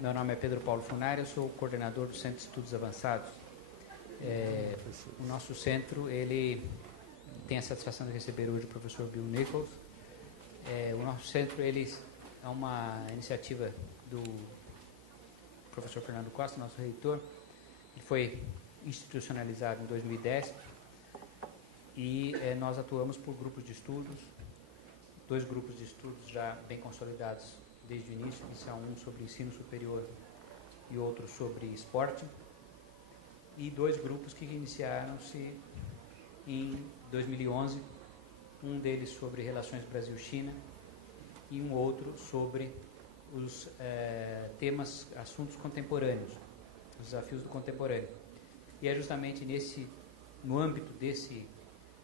Meu nome é Pedro Paulo Funari, eu sou coordenador do Centro de Estudos Avançados. O nosso centro, ele tem a satisfação de receber hoje o professor Bill Nichols. O nosso centro, ele é uma iniciativa do professor Fernando Costa, nosso reitor. Ele foi institucionalizado em 2010 e nós atuamos por grupos de estudos, 2 grupos de estudos já bem consolidados desde o início, que são um sobre ensino superior e outro sobre esporte, e 2 grupos que iniciaram-se em 2011, um deles sobre relações Brasil-China e um outro sobre os assuntos contemporâneos, os desafios do contemporâneo. E é justamente no âmbito desse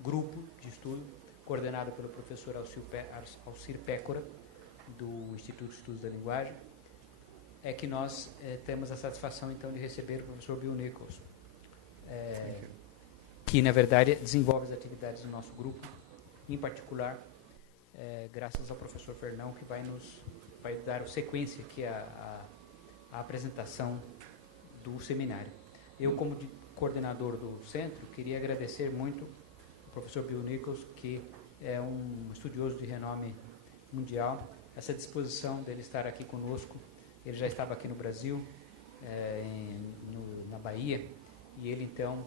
grupo de estudo, coordenado pelo professor Alcir Pécora, do Instituto de Estudos da Linguagem, é que nós temos a satisfação, então, de receber o professor Bill Nichols, que, na verdade, desenvolve as atividades do nosso grupo, em particular, graças ao professor Fernão, que vai dar sequência aqui à apresentação do seminário. Eu, como coordenador do centro, queria agradecer muito ao professor Bill Nichols, que é um estudioso de renome mundial, essa disposição dele estar aqui conosco. Ele já estava aqui no Brasil, na Bahia, e ele então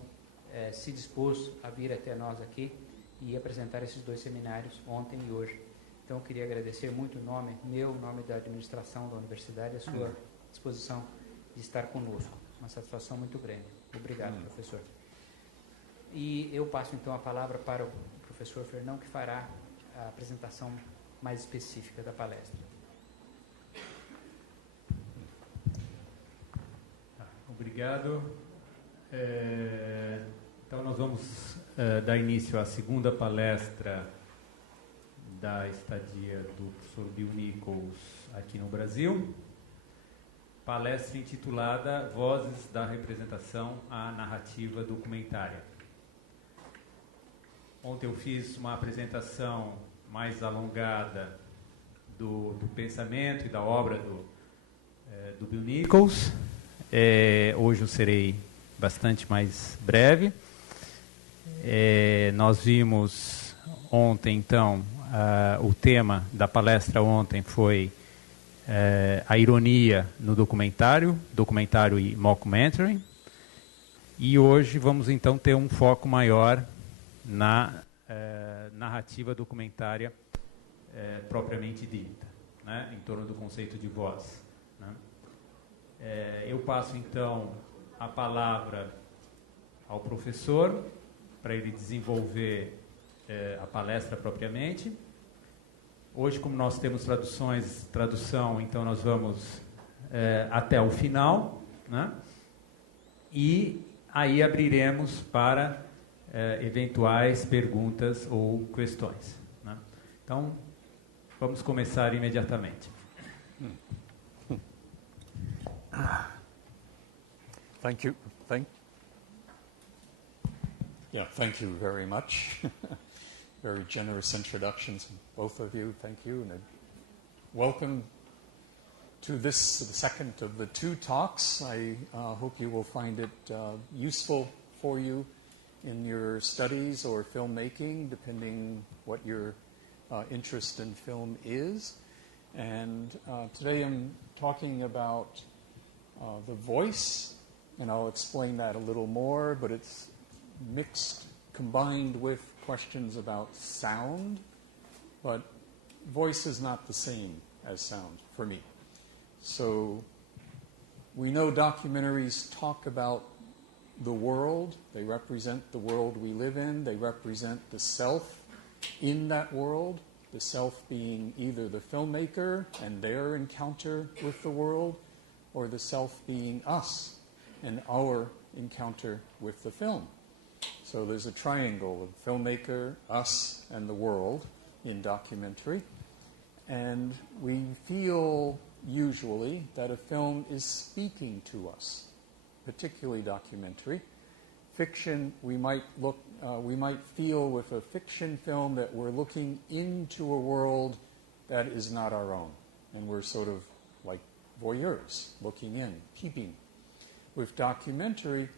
se dispôs a vir até nós aqui e apresentar esses 2 seminários, ontem e hoje. Então eu queria agradecer muito o nome da administração da universidade, a sua disposição de estar conosco. Uma satisfação muito grande. Obrigado, professor. E eu passo então a palavra para o professor Fernão, que fará a apresentação mais específica da palestra. Obrigado. Então, nós vamos dar início à segunda palestra da estadia do professor Bill Nichols aqui no Brasil. Palestra intitulada Vozes da Representação à Narrativa Documentária. Ontem eu fiz uma apresentação mais alongada do pensamento e da obra do Bill Nichols. Hoje eu serei bastante mais breve. Nós vimos ontem, então, o tema da palestra ontem foi a ironia no documentário e mockumentary. E hoje vamos, então, ter um foco maior na narrativa documentária propriamente dita, né, em torno do conceito de voz. Né. Eu passo, então, a palavra ao professor para ele desenvolver a palestra propriamente. Hoje, como nós temos tradução, então nós vamos até o final, né, e aí abriremos para eventuais perguntas ou questões. Né? Então, vamos começar imediatamente. Thank you. Thank you very much. Very generous introductions, both of you. Thank you, and welcome to the second of the 2 talks. I hope you will find it useful for you in your studies or filmmaking, depending what your interest in film is. And today I'm talking about the voice, and I'll explain that a little more, but it's combined with questions about sound, but voice is not the same as sound for me. So we know documentaries talk about the world. They represent the world we live in. They represent the self in that world, the self being either the filmmaker and their encounter with the world, or the self being us and our encounter with the film. So there's a triangle of filmmaker, us, and the world in documentary. And we feel usually that a film is speaking to us, particularly documentary. Fiction, we might feel with a fiction film that we're looking into a world that is not our own, and we're sort of like voyeurs, looking in, peeping. With documentary,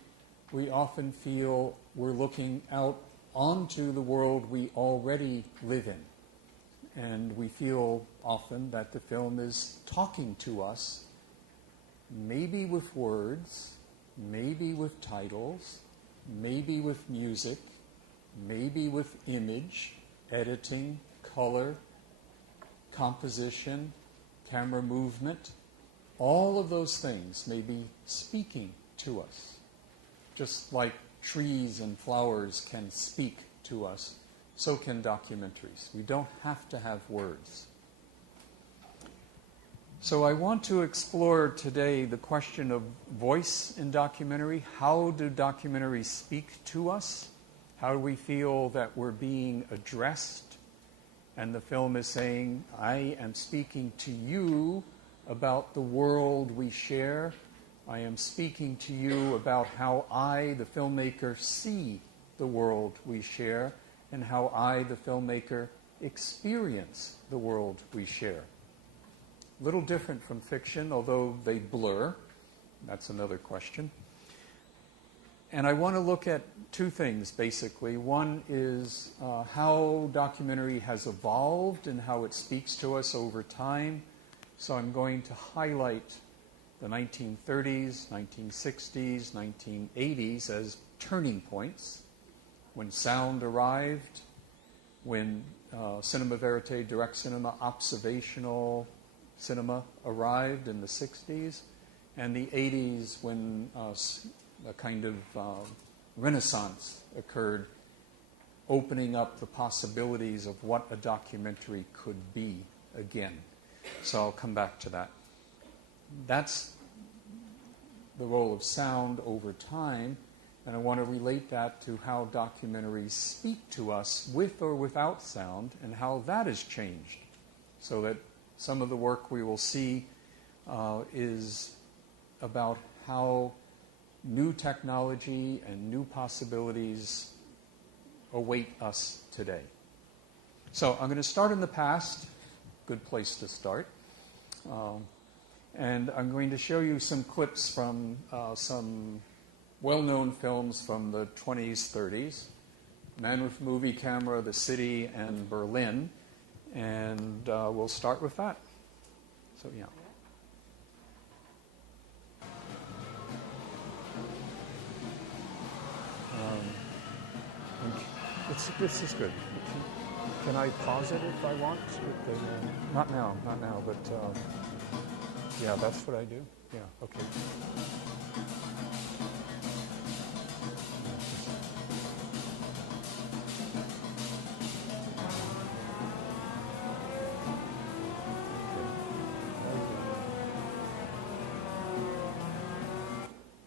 we often feel we're looking out onto the world we already live in. And we feel often that the film is talking to us, maybe with words, maybe with titles, maybe with music, maybe with image, editing, color, composition, camera movement. All of those things may be speaking to us, just like trees and flowers can speak to us, so can documentaries. We don't have to have words. So I want to explore today the question of voice in documentary. How do documentaries speak to us? How do we feel that we're being addressed? And the film is saying, I am speaking to you about the world we share. I am speaking to you about how I, the filmmaker, see the world we share, and how I, the filmmaker, experience the world we share. A little different from fiction, although they blur. That's another question. And I want to look at two things, basically. One is how documentary has evolved and how it speaks to us over time. So I'm going to highlight the 1930s, 1960s, 1980s as turning points, when sound arrived, when cinema verite, direct cinema, observational cinema arrived in the 60s, and the 80s when a kind of renaissance occurred, opening up the possibilities of what a documentary could be again. So I'll come back to that. That's the role of sound over time, and I want to relate that to how documentaries speak to us with or without sound, and how that has changed, so that some of the work we will see is about how new technology and new possibilities await us today. So I'm going to start in the past, good place to start. And I'm going to show you some clips from some well-known films from the 20s, 30s. Man with Movie Camera, The City, and Berlin. And we'll start with that. So, yeah. This is good. Can I pause it if I want? Not now, but yeah, that's what I do. Yeah, okay.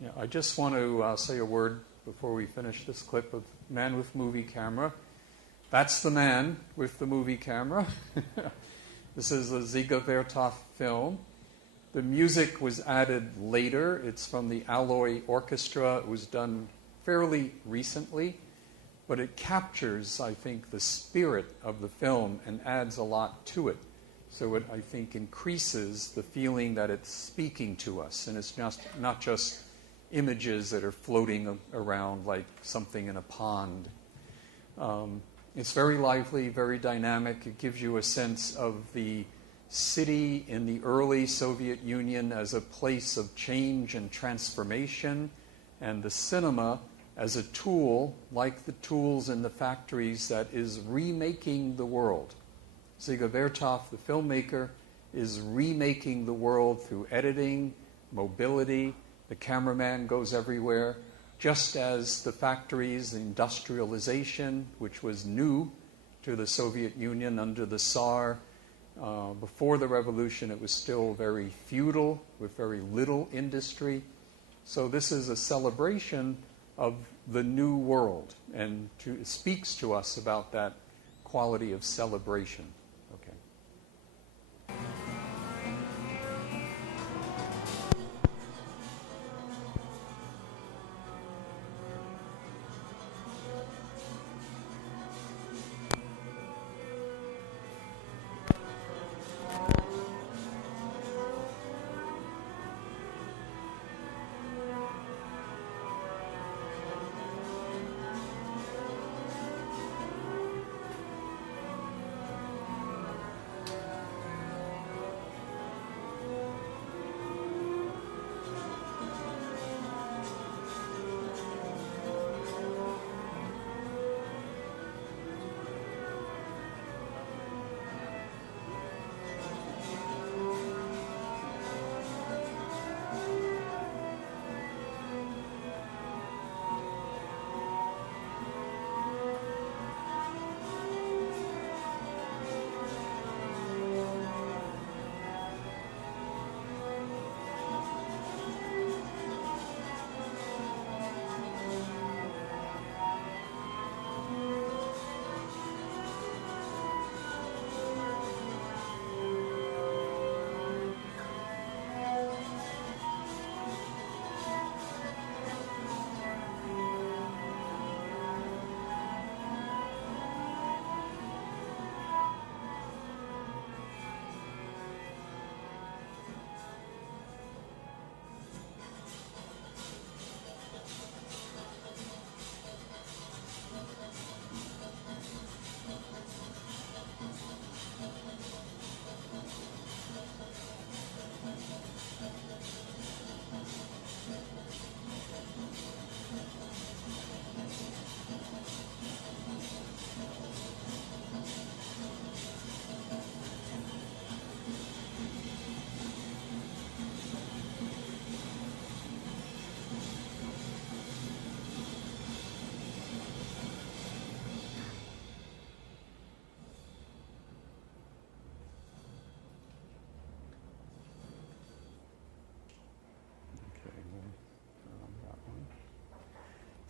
Yeah, I just want to say a word before we finish this clip of Man with Movie Camera. That's the man with the movie camera. This is a Dziga Vertov film. The music was added later. It's from the Alloy Orchestra. It was done fairly recently, but it captures, I think, the spirit of the film and adds a lot to it. So it, I think, increases the feeling that it's speaking to us, and it's not just images that are floating around like something in a pond. It's very lively, very dynamic. It gives you a sense of the city in the early Soviet Union as a place of change and transformation, and the cinema as a tool, like the tools in the factories, that is remaking the world. Dziga Vertov, the filmmaker, is remaking the world through editing, mobility. The cameraman goes everywhere. Just as the factories, industrialization, which was new to the Soviet Union under the Tsar, before the revolution, it was still very feudal with very little industry. So this is a celebration of the new world, and it speaks to us about that quality of celebration. Okay.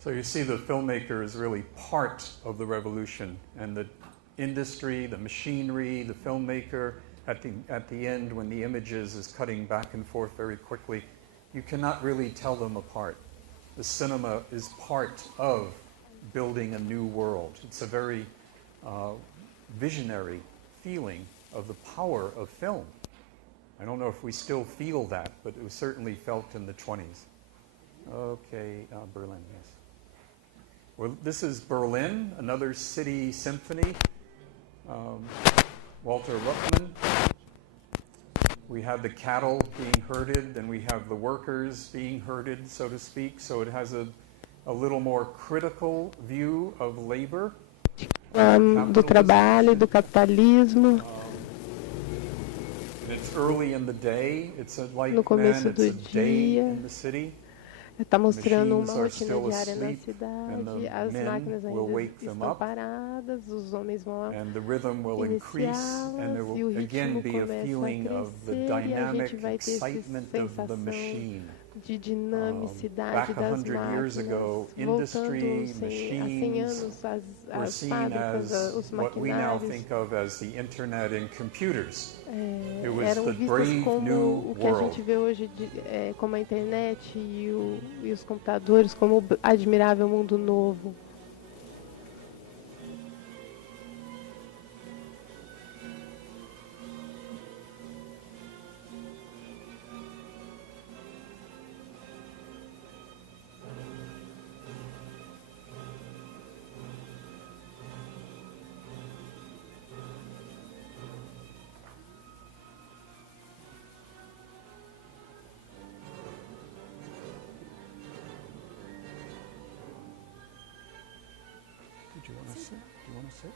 So you see the filmmaker is really part of the revolution, and the industry, the machinery, the filmmaker, at the end when the images is cutting back and forth very quickly, you cannot really tell them apart. The cinema is part of building a new world. It's a very visionary feeling of the power of film. I don't know if we still feel that, but it was certainly felt in the 20s. Okay, Berlin, yes. Well, this is Berlin, another city symphony. Walter Ruppmann. We have the cattle being herded, and we have the workers being herded, so to speak. So it has a little more critical view of labor. Do trabalho, do capitalismo. It's early in the day. It's like No começo it's a do day dia. in the city. Está mostrando uma Machines are rotina still diária na asleep, and cidade. the As men máquinas will ainda wake them estão up, paradas, os homens vão and the rhythm will increase, and there iniciá-las e o will again ritmo be a começa a feeling of the crescer e a dynamic gente vai ter essa excitement of the sensação machine. de dinamicidade Back das 100 years máquinas. ago, Voltando industry, há 100 machines anos, were as seen fábricas, as os what we now maquinários think of as the internet and computers. It was eram the vistas brave como new o que a world. gente vê hoje como a internet e os computadores, como o admirável mundo novo. Do you want to sit? Do you want to sit?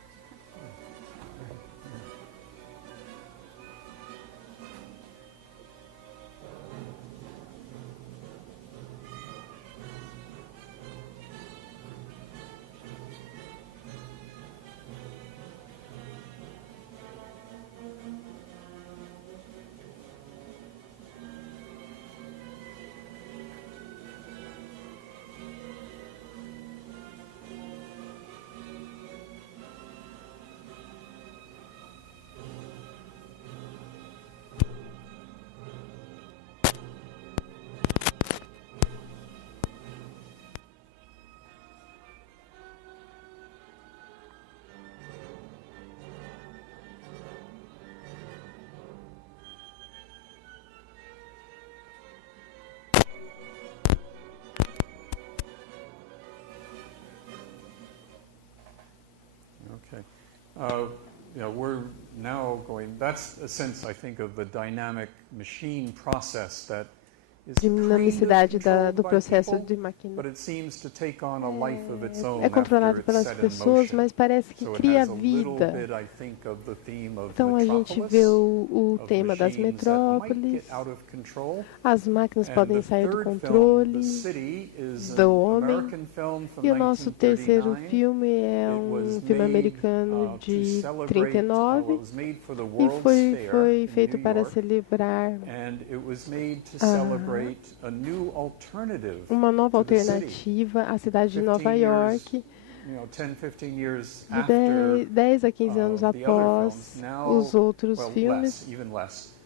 Okay. We're now going, that's a sense, I think, of the dynamic machine process that is Dinamicidade do by processo people, de máquina. but it seems to take on a life of its own É controlado after it's pelas set in pessoas, motion. mas parece que So it cria has a little vida. bit, I think, of the theme of Então a gente Metropolis, vê o of tema das machines that might metrópoles, get out of control. as máquinas And podem the sair do third film, controle The City, is do an homem. American film from E o nosso terceiro 1939. filme é It was filme made, americano to de celebrate, 39 it was made for the e World's foi Fair in feito New para York, celebrar and it was made to celebrate a new alternative uma nova to the city. alternativa à cidade de 15 Nova years, York, 10, 15 years de after 10 a 15 anos the other após films. Now, os outros well, filmes, less, even less.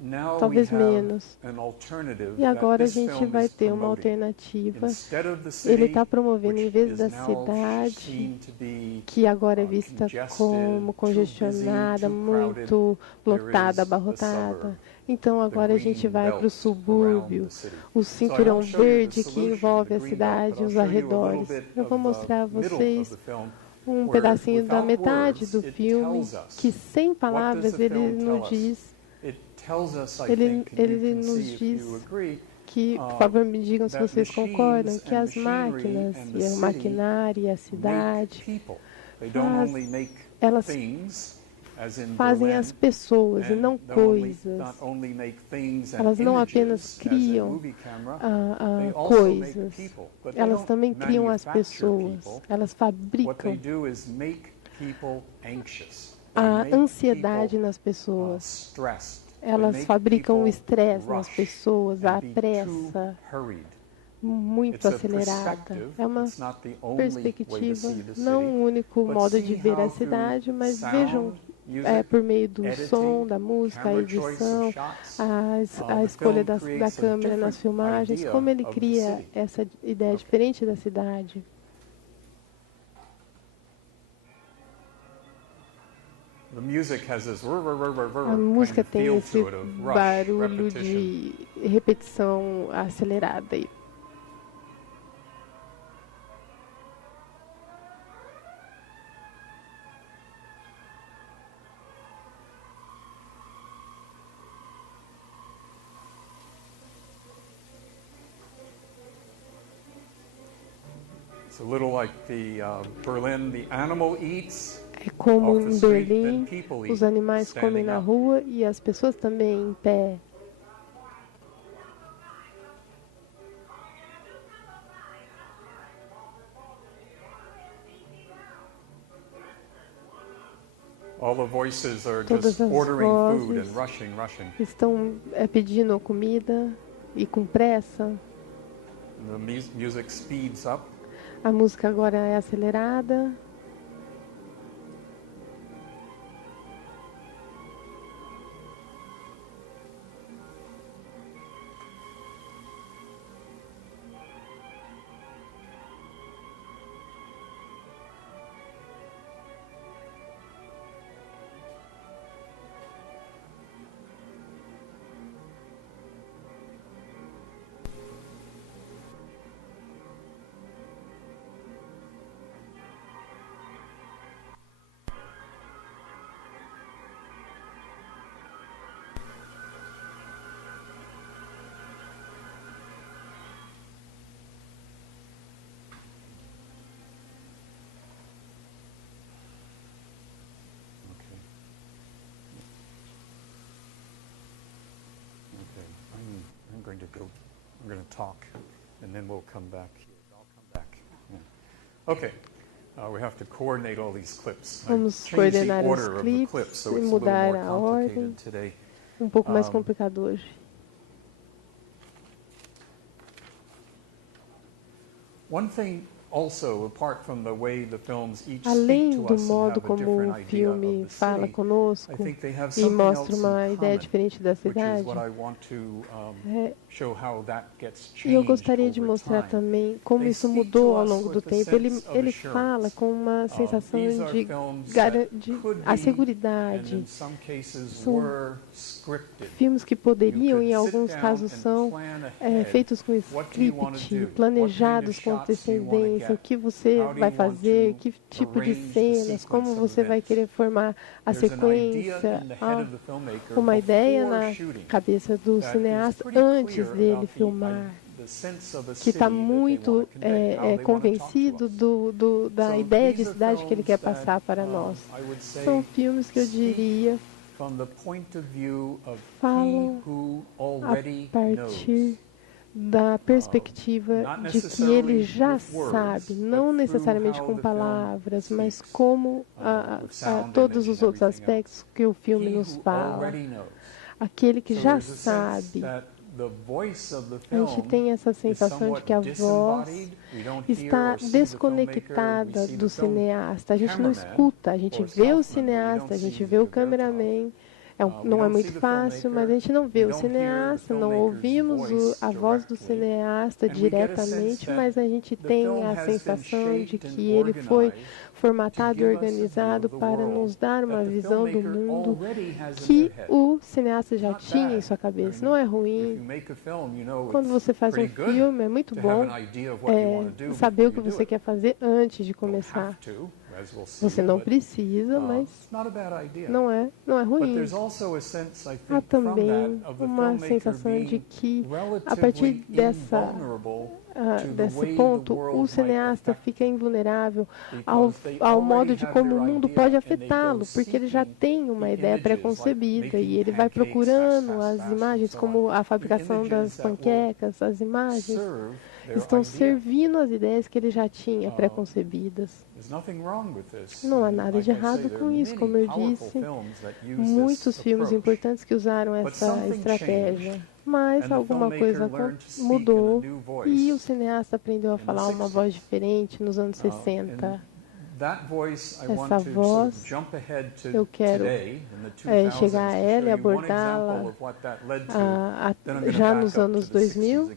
Now talvez we have menos. an alternative E agora a that this gente film vai is ter uma promoting. alternativa. Instead of the Ele city, está promovendo, em which vez is da now cidade, seen to be que agora é vista congested, como too congestionada, busy, too crowded, muito there lotada, is a abarrotada. suburb, Então agora a green gente vai para o belt subúrbio, around the city. o So I cinturão won't show you the verde que solution, envolve the a green cidade belt, e but os I'll show you a little arredores. bit Eu vou of mostrar a the middle of vocês the film, um where pedacinho da without metade words, do it filme tells us. que, sem What palavras, does the ele film tell nos us? diz It tells us, I Ele- think, and you ele can nos see if diz you agree, que, por favor, me digam se that vocês concordam, machines que and as máquinas machinery and e the a city maquinária e a make cidade, people. They don't faz- only make elas things, as in fazem Berlin, as pessoas e and não they only- coisas. not only make things and Elas não apenas images, as in criam movie camera, they also make coisas, people, but they elas don't também criam as manufacture pessoas, people. elas What they fabricam do is make people anxious. They a make ansiedade people, nas pessoas. stressed. They Elas make fabricam o people estresse nas rush pessoas, and a be too pressa, hurried. muito acelerada. É uma perspectiva, não o único modo de ver a cidade, mas vejam por meio do som, da música, a edição, a escolha da câmera nas filmagens, como ele cria essa ideia diferente da cidade. A música tem esse barulho de repetição acelerada. It's a little like the Berlin, the animal eats. É como em Berlim, os animais comem na rua e as pessoas também em pé. Todas as vozes estão pedindo comida e com pressa. A música agora é acelerada. I'm going to talk, and then we'll come back here. I'll come back. Yeah. Okay. We have to coordinate all these clips. Vamos coordenar os clipes e mudar a ordem. Um pouco mais complicado hoje. One thing also, apart from the way the films each Além speak to do us and modo have a como different o idea filme of the fala city, conosco I think they have e something mostra else uma in ideia common, diferente da which is cidade, what I want to show how that gets e eu changed gostaria de over mostrar time. também como They isso speak mudou to ao us longo do with the tempo. sense of Ele assurance. fala com uma sensação These are de films that could be, a and seguridade. in some cases São were scripted. Filmes que poderiam, em You could alguns sit casos, down and são plan ahead. feitos com What do you wanna script, do? planejados What com kind of shots do you wanna antecedência, get? o que você How do vai you want fazer, to que tipo de arrange the cenas, como sequence of você vai events? querer formar a There's an idea sequência, in the head of the filmmaker uma ideia before na shooting cabeça do that is cineasta pretty antes clear dele about filmar, the sense of a que city está that they want muito to convey, how they want to talk convencido to us. da So ideia de these are cidade que ele quer films passar that, para nós. I would say, São filmes que eu speak diria from the point of view of he falam who a already partir knows. da perspectiva de que ele já sabe, não necessariamente com palavras, mas como todos os outros aspectos que o filme nos fala. Aquele que já sabe. A gente tem essa sensação de que a voz está desconectada do cineasta. A gente não escuta, a gente vê o cineasta, a gente vê o cameraman. Não é muito fácil, mas a gente não vê o cineasta, não ouvimos a voz do cineasta diretamente, mas a gente tem a sensação de que ele foi formatado e organizado para nos dar uma visão do mundo que o cineasta já tinha em sua cabeça. Não é ruim. Quando você faz um filme, é muito bom saber o que você quer fazer antes de começar. Você não precisa, mas não é ruim. Há também uma sensação de que, a partir desse ponto, o cineasta fica invulnerável ao modo de como o mundo pode afetá-lo, porque ele já tem uma ideia pré-concebida e ele vai procurando as imagens, como a fabricação das panquecas, as imagens estão servindo as ideias que ele já tinha preconcebidas. Não há nada de errado com isso, como eu disse. Muitos filmes importantes que usaram essa estratégia. Mas alguma coisa mudou e o cineasta aprendeu a falar uma voz diferente nos anos 60. Essa voz, eu quero chegar a ela e abordá-la já nos anos 2000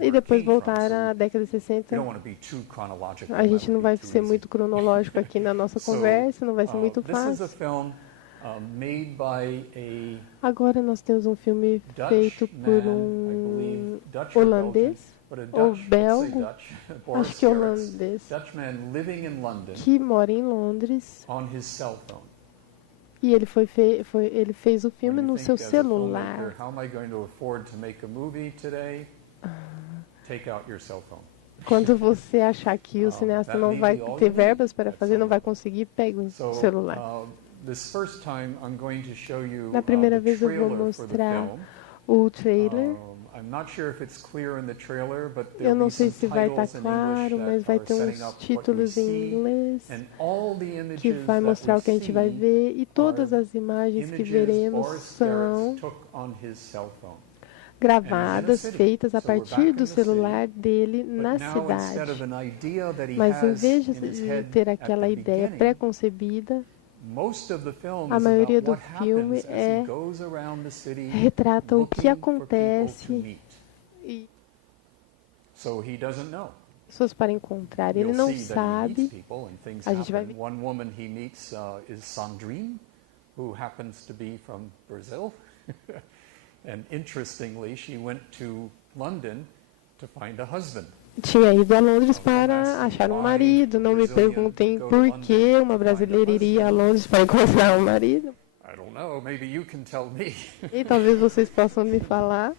e depois voltar à década de 60. A gente não vai ser muito cronológico aqui na nossa conversa, não vai ser muito fácil. Agora nós temos um filme feito por um holandês ou belgo, acho que holandês, que mora em Londres. E ele ele fez o filme no seu celular. Quando você achar que o cineasta não vai ter verbas para fazer, não vai conseguir, pegue o celular. Na primeira vez eu vou mostrar o trailer. Eu não sei se vai estar claro, mas vai ter uns títulos em inglês que vai mostrar o que a gente vai ver, e todas as imagens que veremos são gravadas, feitas a partir do celular dele na cidade. Mas em vez de ter aquela ideia pré-concebida, a maioria do filme retrata o que acontece e pessoas para encontrar. Ele não sabe. A gente vai ver. One woman he meets is Sandrine, who happens to be from Brazil. And interestingly, she went to London to find a husband. Tinha ido a Londres para achar um marido. Não me perguntem por que uma brasileira iria a Londres para encontrar um marido. E talvez vocês possam me falar.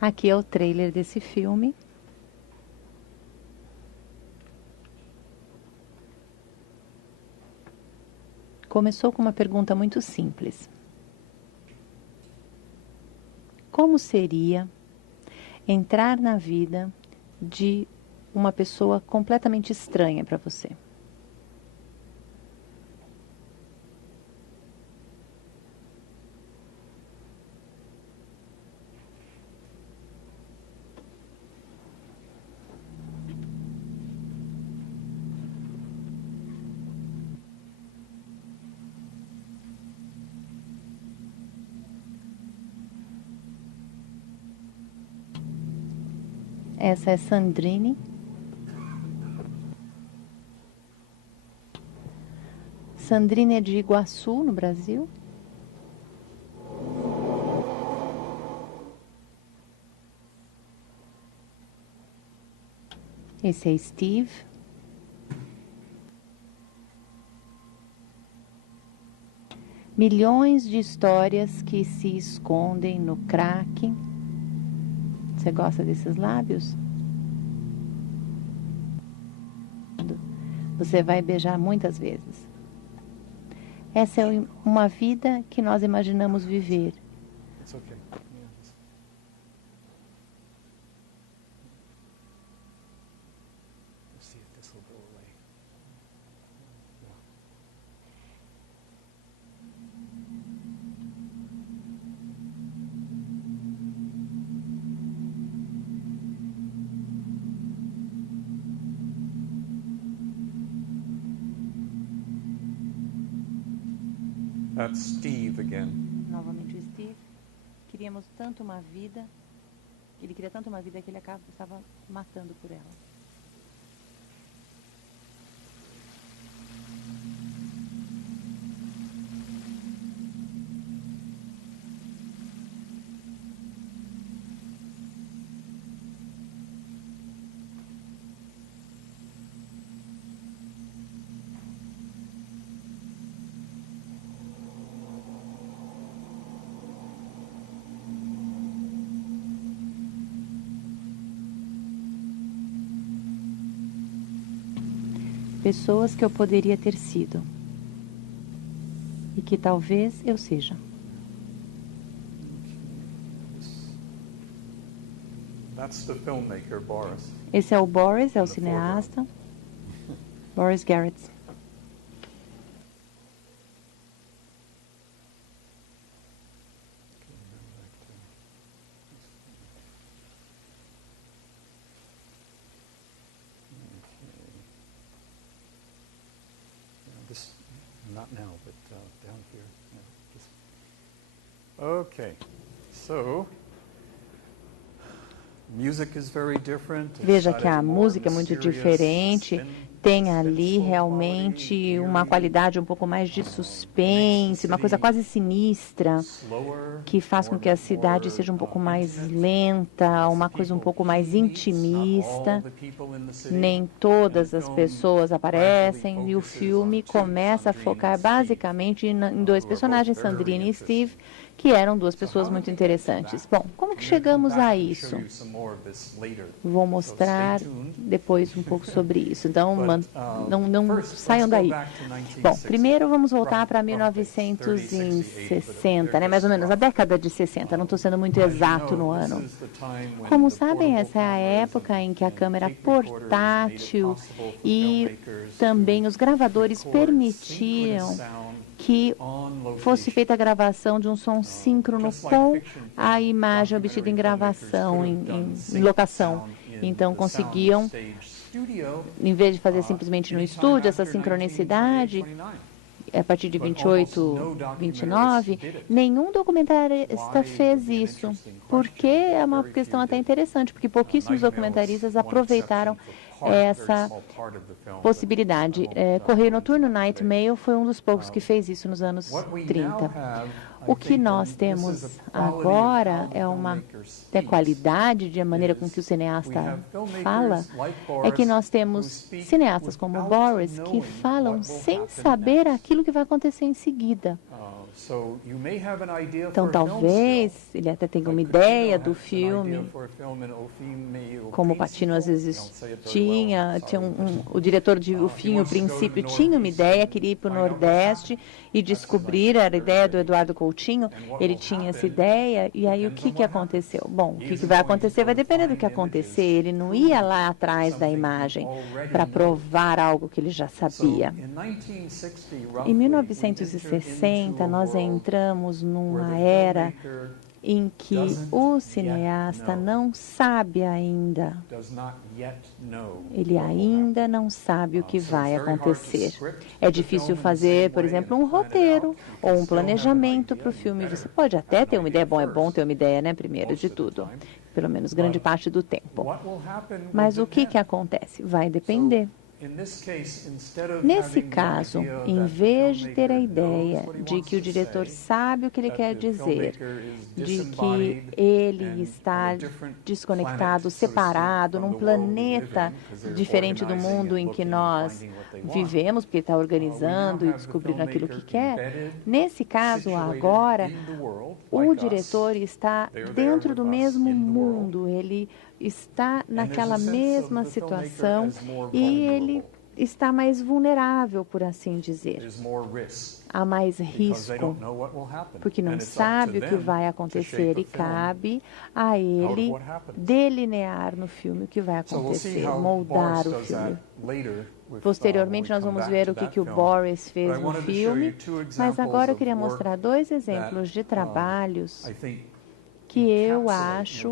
Aqui é o trailer desse filme. Começou com uma pergunta muito simples. Como seria entrar na vida de uma pessoa completamente estranha para você? Essa é Sandrine. Sandrine é de Iguaçu, no Brasil. Esse é Steve. Milhões de histórias que se escondem no crack. Você gosta desses lábios? Você vai beijar muitas vezes. Essa é uma vida que nós imaginamos viver. That's Steve again. Novamente o Steve. Queríamos tanto uma vida, ele queria tanto uma vida que ele estava matando por ela. pessoas que eu poderia ter sido e que talvez eu seja. That's the filmmaker, Boris. Esse é o Boris, é o cineasta. Boris Garrett. Not now, but down here. Okay, so music is very different. Veja que a música é muito diferente. Tem ali realmente uma qualidade um pouco mais de suspense, uma coisa quase sinistra, que faz com que a cidade seja um pouco mais lenta, uma coisa um pouco mais intimista. Nem todas as pessoas aparecem e o filme começa a focar basicamente em dois personagens, Sandrine e Steve, que eram duas pessoas muito interessantes. Bom, como que chegamos a isso? Vou mostrar depois um pouco sobre isso. Então, não saiam daí. Bom, primeiro vamos voltar para 1960, né? Mais ou menos a década de 60. Não estou sendo muito exato no ano. Como sabem, essa é a época em que a câmera portátil e também os gravadores permitiam que fosse feita a gravação de um som síncrono com a imagem obtida em gravação, em locação. Então, conseguiam, em vez de fazer simplesmente no estúdio, essa sincronicidade, a partir de 28, 29, nenhum documentarista fez isso. Porque é uma questão até interessante, porque pouquíssimos documentaristas aproveitaram essa possibilidade. Correio Noturno, Night Mail, foi um dos poucos que fez isso nos anos 30. O que nós temos agora é uma qualidade de maneira com que o cineasta fala, é que nós temos cineastas como Boris que falam sem saber aquilo que vai acontecer em seguida. Então, talvez ele até tenha uma ideia do filme, como o Patino às vezes tinha o diretor de O Fim e o Princípio tinha uma ideia, queria ir para o Nordeste e descobrir, era a ideia do Eduardo Coutinho, ele tinha essa ideia, e aí o que aconteceu? Bom, o que vai acontecer vai depender do que acontecer, ele não ia lá atrás da imagem para provar algo que ele já sabia. Em 1960, nós entramos numa era em que o cineasta não sabe ainda. Ele ainda não sabe o que vai acontecer. É difícil fazer, por exemplo, um roteiro ou um planejamento para o filme. Você pode até ter uma ideia, é bom ter uma ideia, né, primeiro de tudo. Pelo menos grande parte do tempo. Mas o que acontece? Vai depender. Nesse caso, em vez de ter a ideia de que o diretor sabe o que ele quer dizer, de que ele está desconectado, separado, num planeta diferente do mundo em que nós vivemos, porque ele está organizando e descobrindo aquilo que quer, nesse caso, agora, o diretor está dentro do mesmo mundo, ele está naquela mesma situação e ele está mais vulnerável, por assim dizer. Há mais risco, porque não sabe o que vai acontecer e cabe a ele delinear no filme o que vai acontecer, moldar o filme. Posteriormente, nós vamos ver o que o Boris fez no filme, mas agora eu queria mostrar dois exemplos de trabalhos que eu acho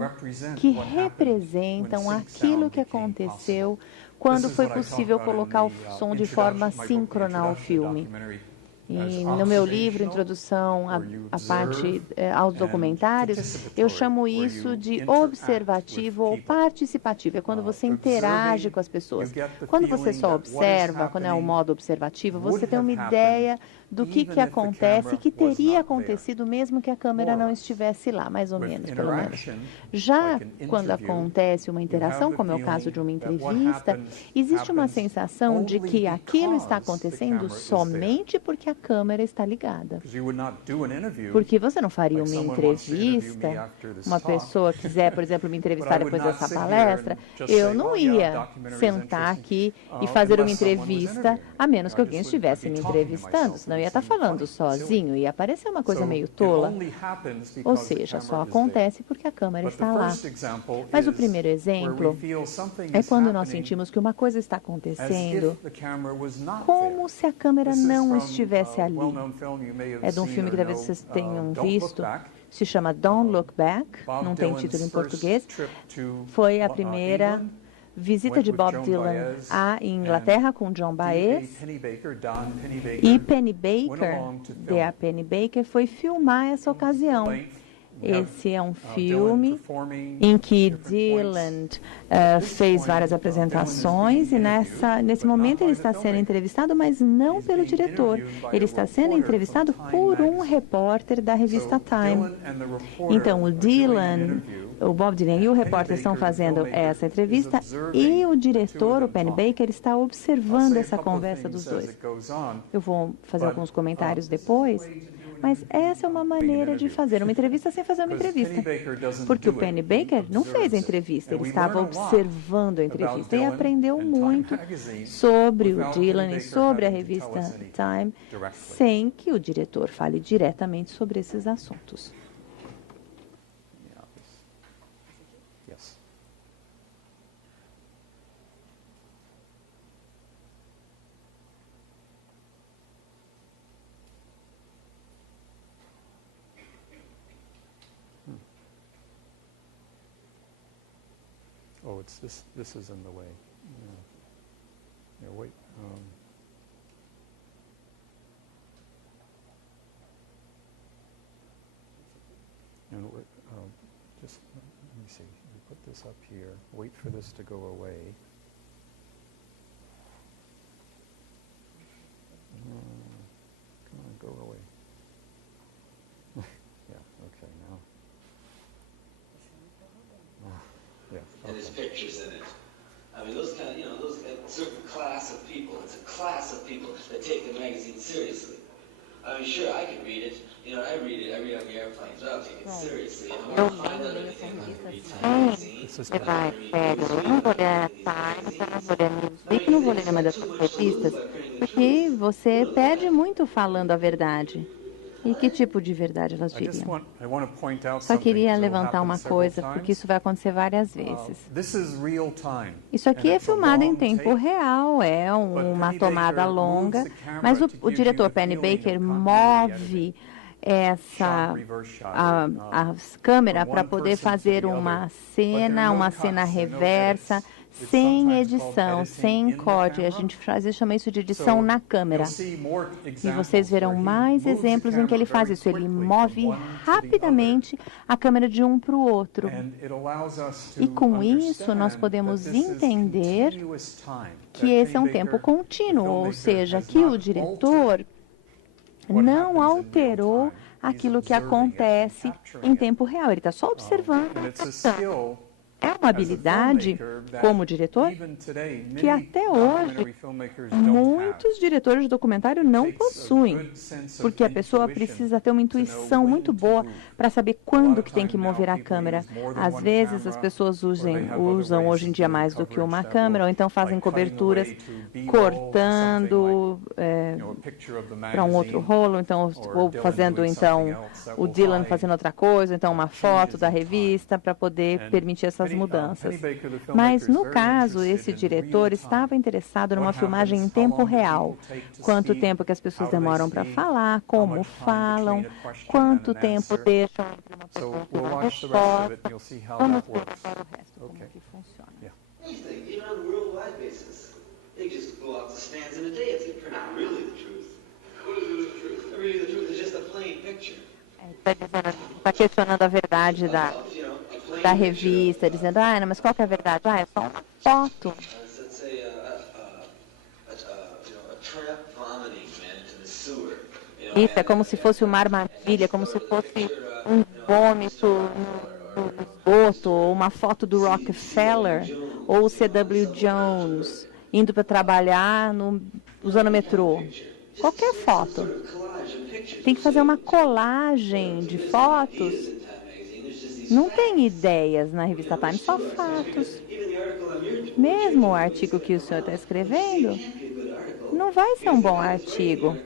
que representam aquilo que aconteceu quando foi possível colocar o som de forma síncrona ao filme. E no meu livro, Introdução à parte aos documentários, eu chamo isso de observativo ou participativo. É quando você interage com as pessoas. Quando você só observa, quando é o modo observativo, você tem uma ideia do que acontece, que teria acontecido mesmo que a câmera não estivesse lá, mais ou menos, pelo menos. Já quando acontece uma interação, como é o caso de uma entrevista, existe uma sensação de que aquilo está acontecendo somente porque a câmera está ligada. Porque você não faria uma entrevista, uma pessoa quiser, por exemplo, me entrevistar depois dessa palestra, eu não ia sentar aqui e fazer uma entrevista, a menos que alguém estivesse me entrevistando, senão eu ia estar falando sozinho, ia parecer uma coisa meio tola. Ou seja, só acontece porque a câmera está lá. Mas o primeiro exemplo é quando nós sentimos que uma coisa está acontecendo como se a câmera não estivesse ali. É de um filme que talvez vocês tenham visto, se chama Don't Look Back, não tem título em português. Foi a primeira visita de Bob Dylan à Inglaterra com John Baez, e Penny Baker, a Penny Baker, foi filmar essa ocasião. Esse é um filme em que Dylan fez várias apresentações e nesse momento ele está sendo entrevistado, mas não pelo diretor. Ele está sendo entrevistado por um repórter da revista Time. Então, o Bob Dylan e o repórter estão fazendo essa entrevista e o diretor, o Penny Baker, está observando essa conversa dos dois. Eu vou fazer alguns comentários depois. Mas essa é uma maneira de fazer uma entrevista sem fazer uma entrevista. Porque o Penny Baker não fez a entrevista, ele estava observando a entrevista e aprendeu muito sobre o Dylan e sobre a revista Time, sem que o diretor fale diretamente sobre esses assuntos. Oh, it's this is in the way. Yeah, wait. And just let me see. We put this up here. Wait for this to go away. Come on, go away. Yeah. Okay. Now. Yeah. And there's pictures in it. I mean, those kind of, those certain class of people. It's a class of people that take the magazine seriously. I mean, sure, I can read it. I read it. I read on the airplanes. I don't take it seriously. I don't find out everything on the magazine. Eu não vou ler Times, eu não vou ler Newsweek, não vou ler nenhuma dessas revistas, porque você perde muito falando a verdade. E que tipo de verdade elas diriam? Só queria levantar uma coisa, porque isso vai acontecer várias vezes. Isso aqui é filmado em tempo real, é uma tomada longa, mas o diretor Penny Baker move a câmera para poder fazer uma cena reversa, sem edição, sem corte. A gente às vezes chama isso de edição na câmera. E vocês verão mais exemplos em que ele faz isso. Ele move rapidamente a câmera de um para o outro. E com isso nós podemos entender que esse é um tempo contínuo, ou seja, que o diretor não alterou aquilo que acontece em tempo real. Ele está só observando. É uma habilidade, como diretor, que até hoje muitos diretores de documentário não possuem, porque a pessoa precisa ter uma intuição muito boa para saber quando que tem que mover a câmera. Às vezes as pessoas usam hoje em dia mais do que uma câmera, ou então fazem coberturas cortando para um outro rolo, então, ou fazendo o Dylan fazendo outra coisa, então uma foto da revista para poder permitir essas mudanças. Mas, no caso, esse diretor estava interessado numa filmagem em tempo real. Quanto tempo que as pessoas demoram para falar, como falam, quanto tempo deixam entre uma pergunta e uma resposta. Vamos ver agora o resto, como que funciona. They just go off the stands in a day. It's not really the truth. What is really the truth? Really, the truth is just a plain picture. Está questionando a verdade da revista, dizendo, não, mas qual que é a verdade? É só uma foto. Let's say a tramp vomiting went into the sewer. é como se fosse uma armadilha, como se fosse um vômito no esgoto, ou uma foto do Rockefeller, ou o C.W. Jones indo para trabalhar usando o metrô. Qualquer foto. Tem que fazer uma colagem de fotos. Não tem ideias na revista Time, só fatos. Mesmo o artigo que o senhor está escrevendo não vai ser um bom artigo.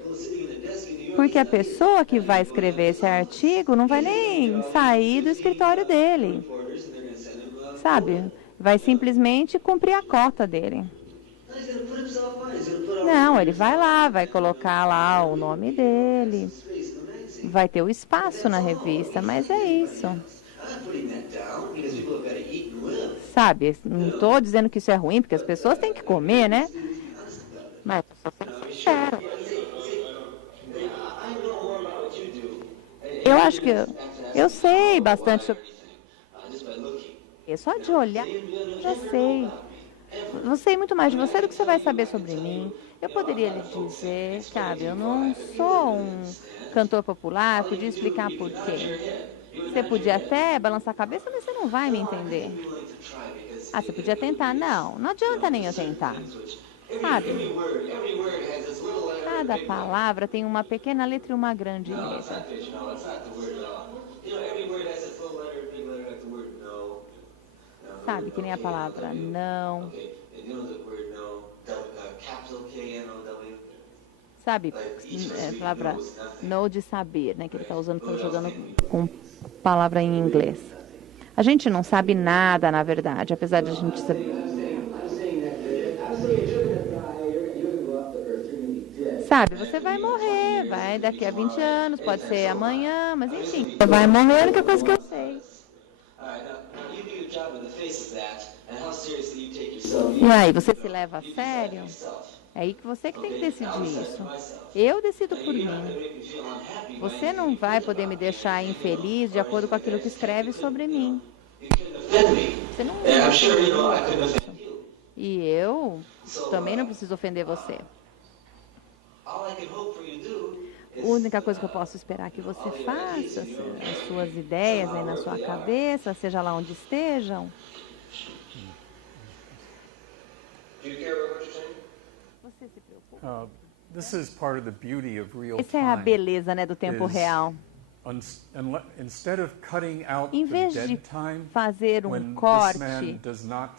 Porque a pessoa que vai escrever esse artigo não vai nem sair do escritório dele. Sabe? Vai simplesmente cumprir a cota dele. Não, ele vai lá, vai colocar lá o nome dele. Vai ter o espaço na revista, mas é isso. Sabe, não estou dizendo que isso é ruim, porque as pessoas têm que comer, né? Mas eu acho que eu sei bastante sobre isso. Só de olhar, já sei. Eu sei muito mais de você do que você vai saber sobre mim. Eu poderia lhe dizer, sabe, eu não sou um cantor popular, podia explicar por quê. Você podia até balançar a cabeça, mas você não vai me entender. Ah, você podia tentar. Não, não adianta nem eu tentar. Sabe? Cada palavra tem uma pequena letra e uma grande letra. Sabe, que nem a palavra não. Sabe, a palavra know de saber, né? Que ele está usando, está jogando com palavra em inglês. A gente não sabe nada, na verdade, apesar de a gente saber. Sabe, você vai morrer, vai daqui a 20 anos, pode ser amanhã, mas enfim, você vai morrer, a única coisa que eu sei. E aí, você se leva a sério? É aí que você que tem que decidir isso. Eu decido por mim. Você não vai poder me deixar infeliz de acordo com aquilo que escreve sobre mim. Você não vai ofender isso. E eu também não preciso ofender você. A única coisa que eu posso esperar que você faça, as suas ideias aí na sua cabeça, seja lá onde estejam. Você se preocupa? Essa é a beleza, né, do tempo real. Em vez de fazer um corte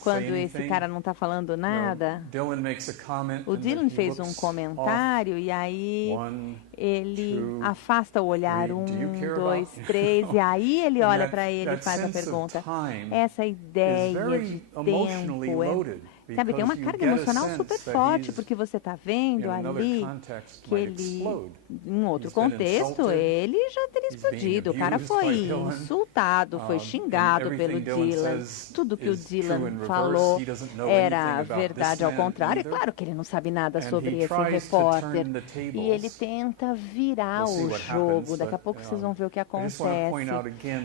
quando esse cara não está falando nada, o Dylan fez um comentário e aí ele afasta o olhar, 1, 2, 3, e aí ele olha para ele e faz a pergunta. Essa ideia de tempo sabe, tem uma carga emocional super forte, porque você está vendo ali que ele, em outro contexto, ele já teria explodido. O cara foi insultado, foi xingado pelo Dylan. Tudo que o Dylan falou era verdade ao contrário. É claro que ele não sabe nada sobre esse repórter. E ele tenta virar o jogo. Daqui a pouco vocês vão ver o que acontece.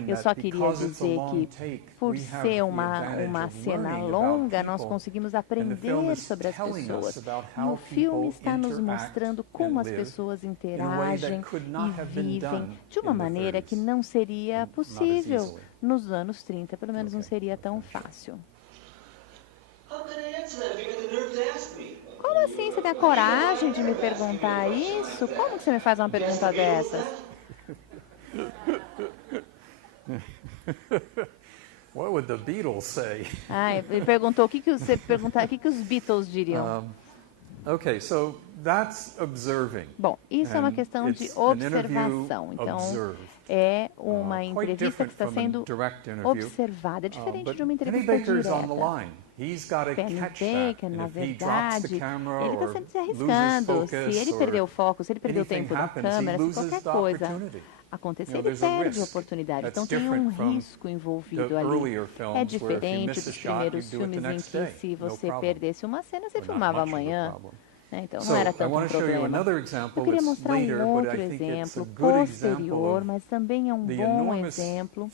Eu só queria dizer que, por ser uma cena longa, nós conseguimos aprender sobre as pessoas. E o filme está nos mostrando como as pessoas interagem e vivem de uma maneira que não seria possível nos anos 30, pelo menos não seria tão fácil. Como assim você tem a coragem de me perguntar isso? Como que você me faz uma pergunta dessas? What would the Beatles say? Ele perguntou o que os Beatles diriam. Okay, so that's observing. Bom, isso é uma questão de observação. Então, é uma entrevista que está sendo observada. É diferente de uma entrevista direta. Penny Baker, na verdade, ele está sempre se arriscando. Se ele perder o foco, se ele perder o tempo da câmera, se qualquer coisa acontecer, ele perde a oportunidade. Então tem um risco envolvido ali. É diferente dos primeiros filmes em que, se você perdesse uma cena, você filmava amanhã. Então não era tanto um problema. Eu queria mostrar um outro exemplo posterior, mas também é um bom exemplo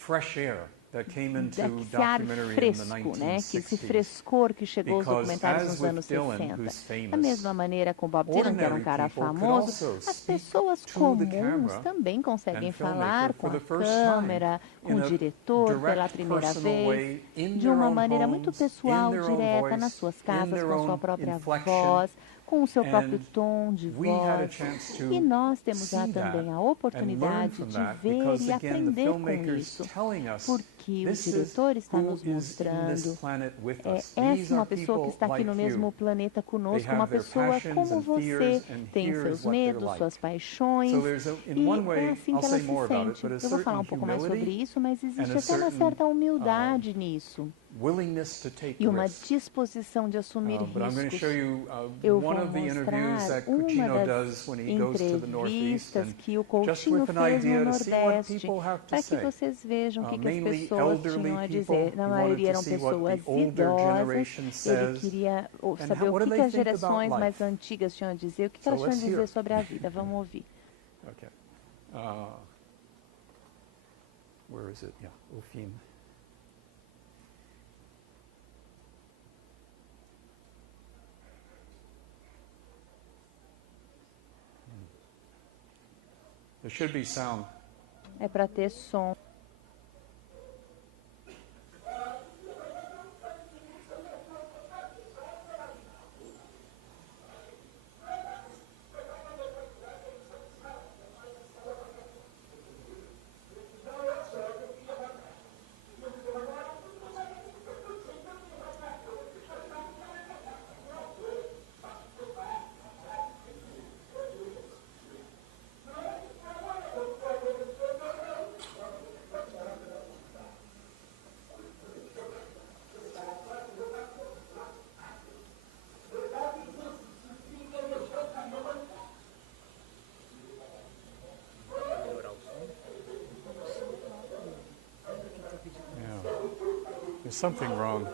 desse ar fresco, né? Que esse frescor que chegou aos documentários nos anos 60. Da mesma maneira com Bob Dylan, que era um cara famoso, as pessoas comuns também conseguem falar com a câmera, com o diretor pela primeira vez, de uma maneira muito pessoal, direta, nas suas casas, com a sua própria voz, com o seu próprio tom de voz. E nós temos também a oportunidade de ver e aprender com isso, porque o diretor está nos mostrando, essa é uma pessoa que está aqui no mesmo planeta conosco, uma pessoa como você, tem seus medos, suas paixões, e é assim que ela se sente. Eu vou falar um pouco mais sobre isso, mas existe até uma certa humildade nisso. E uma disposição de assumir riscos. Eu vou mostrar uma das entrevistas que o Coutinho fez no Nordeste, para que vocês vejam o que as pessoas tinham a dizer. Na maioria eram pessoas idosas. Ele queria saber o que as gerações mais antigas tinham a dizer, o que elas tinham a dizer sobre a vida. Vamos ouvir. Okay. Where is it? Yeah, o fim. There should be sound. É para ter som. There's something wrong.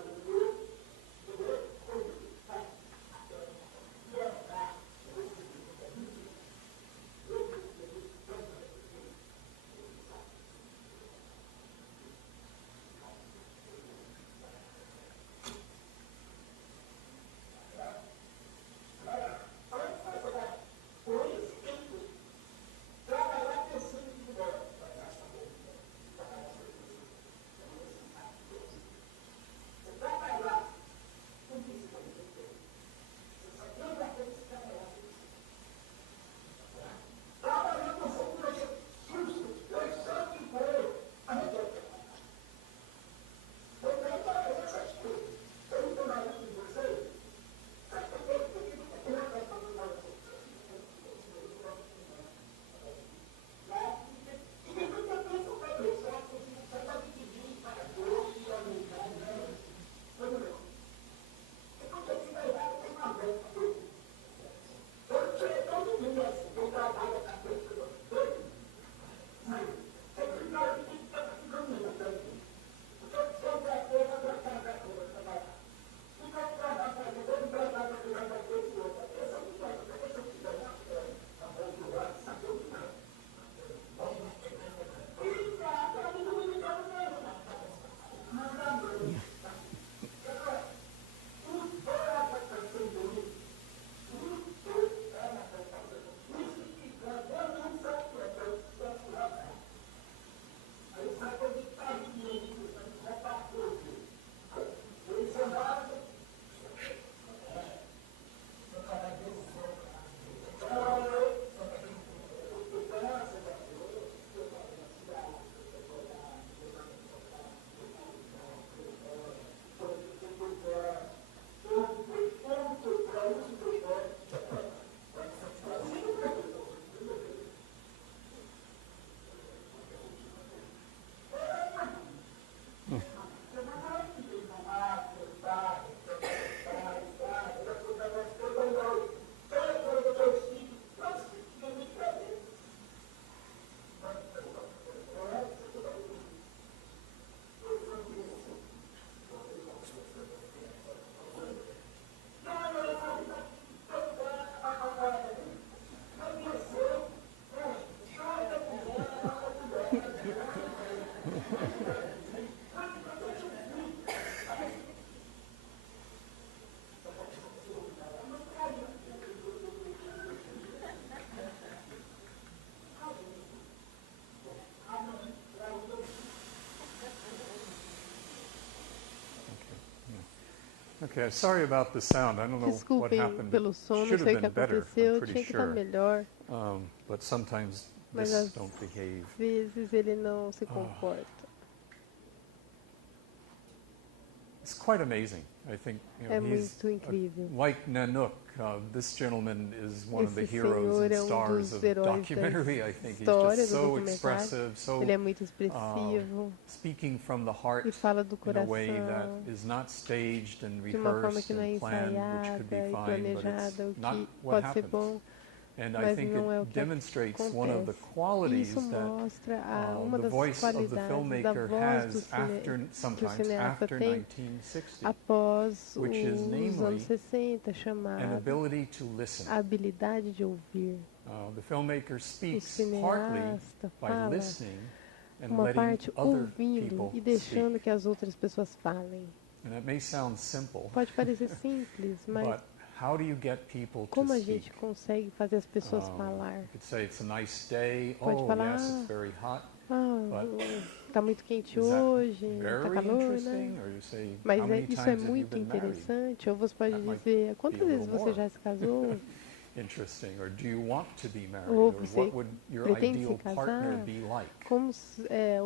Okay, sorry about the sound. I don't know what Desculpem happened. pelo som, não sei o que aconteceu, tinha que estar melhor. But sometimes Mas this às don't behave. vezes ele não se comporta. It's quite amazing. I think É muito incrível. like Nanook. This gentleman is one of the Esse heroes senhor and é stars dos of heróis documentary. da I think he's história just do so documentário. expressive, so Ele é muito expressivo speaking from the heart e fala do in a way that coração is not staged and de uma forma rehearsed que não é and planned, which could be ensaiada e fine, but planejada, o it's not que what pode ser happens. bom, And I mas think não é o it que demonstrates one of the acontece. qualities Isso that mostra uma the das voice of the qualidades da filmmaker voz do has after, que o sometimes cineasta after tem 1960, após which is os namely anos 60, an chamada ability to listen. a habilidade de ouvir. The filmmaker O speaks partly cineasta by fala listening and uma letting parte other ouvindo people e deixando speak. que as outras pessoas falem. And it may sound simple, Pode parecer simples, mas but how do you get people to como a speak? gente consegue fazer as pessoas falar? You could say it's a nice day. Pode Oh, falar, yes, it's very hot. Está muito quente Is that hoje, está very calor, né? interesting? Or you say, Mas how many isso é times have you muito been married? interessante. Ou você pode That might dizer, quantas be a vezes little você more. já se casou? Interesting. Or do you want to be married? Ou Or você what would your pretende ideal se casar? partner be like? Como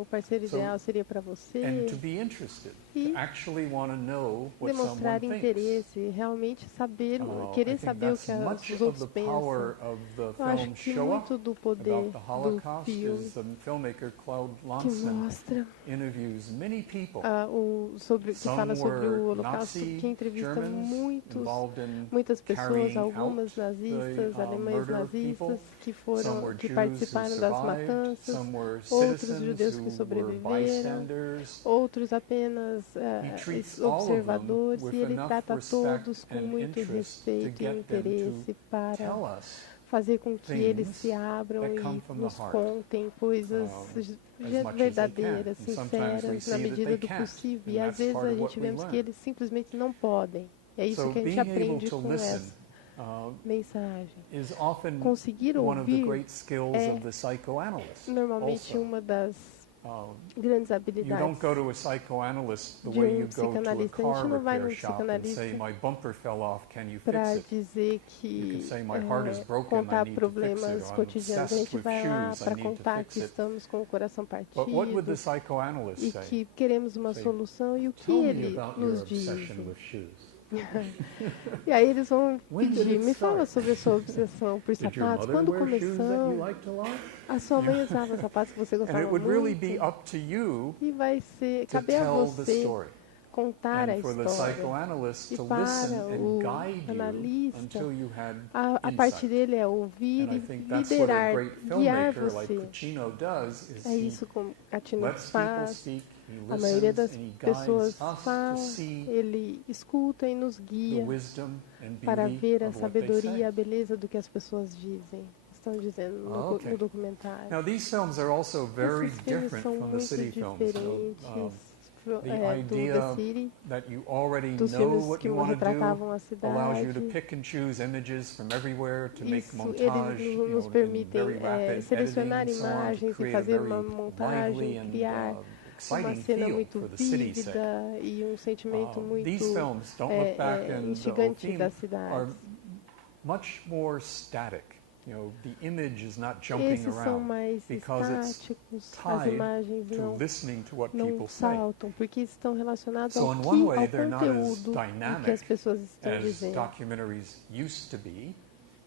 o parceiro So, ideal seria para você? And to be interested, E to actually want to know what demonstrar someone thinks. interesse, realmente saber, querer I think saber o that's que much os of outros the pensam. power of the Eu acho film que Show Up muito do poder about the do Holocaust filme is the filmmaker Claude que Lanzmann mostra interviews many people. que fala sobre o Holocausto, Nazi que entrevista Germans involved in muitas pessoas, carrying algumas out nazistas, the, alemães murder of nazistas, people. Some were que Jews participaram who das survived, matanças, some were outros citizens judeus que who were sobreviveram, bystanders. outros apenas He treats all of them observadores, with e ele enough trata respect todos com and muito interest to respeito e get them interesse to para tell us fazer com que eles things se abram that e come from the nos heart, contem coisas as much as verdadeiras, they can. And sometimes we sinceras, see na that medida they do can't, possível. and E às that's vezes part a of what gente we vemos que learn. eles simplesmente não podem. É isso So que a gente being able aprende to com listen essa mensagem. is often Conseguir one of the ouvir great skills of the psychoanalyst. normalmente also. uma das grandes You habilidades don't go to a psychoanalyst the de way you go to a psicanalista. A car gente não vai repair num shop and say, psicanalista my bumper fell off, can you para fix it? dizer You que can say, my heart is broken, I contar need to fix it. problemas Or I'm cotidianos. A obsessed gente with vai lá shoes, I para need to contar fix que it. estamos com o coração partido But what would the psychoanalyst e say? que queremos uma Say, solução, e o que Tell me ele about your nos diz. obsession with shoes. E aí eles vão When did pedir, it me fala start? sobre a sua obsessão por Did your sapatos, mother quando wear shoes that you começou, liked a lot? a sua mãe usava sapatos que você And gostava it would really muito, be up to you e vai to caber a tell the você story. contar a And for the história. psychoanalyst E to para listen and o guide you analista, until you had a parte insight. dele é ouvir And I e think that's what a liderar, great guiar filmmaker like você. Puccino does, is É he isso que a Tino lets people faz. speak, he A maioria listens, das and he guides pessoas us to fala, see ele escuta e nos the guia wisdom and para beauty ver a of what they sabedoria e say. a beleza do que as pessoas estão dizendo Okay. no documentário. Now these films are also very Esses filmes different são from the muito city films. diferentes The do idea The City, that you already dos know filmes what que you want to retratavam a do allows you to cidade. pick and choose images from everywhere to make Isso, montage, eles nos in permitem very rapid selecionar editing and so on, to imagens e create a fazer very uma lively montagem, and criar uma exciting cena feel muito for the city's sake. vívida e um sentimento muito These films, don't look back, and the instigante theme da are cidade. much more static. You know, the image is not jumping Esses são around mais because it's estáticos, as tied imagens to listening to what não people say. saltam, porque estão relacionados So ao in one way, ao they're not as conteúdo do que as dynamic pessoas estão as dizendo. documentaries used to be.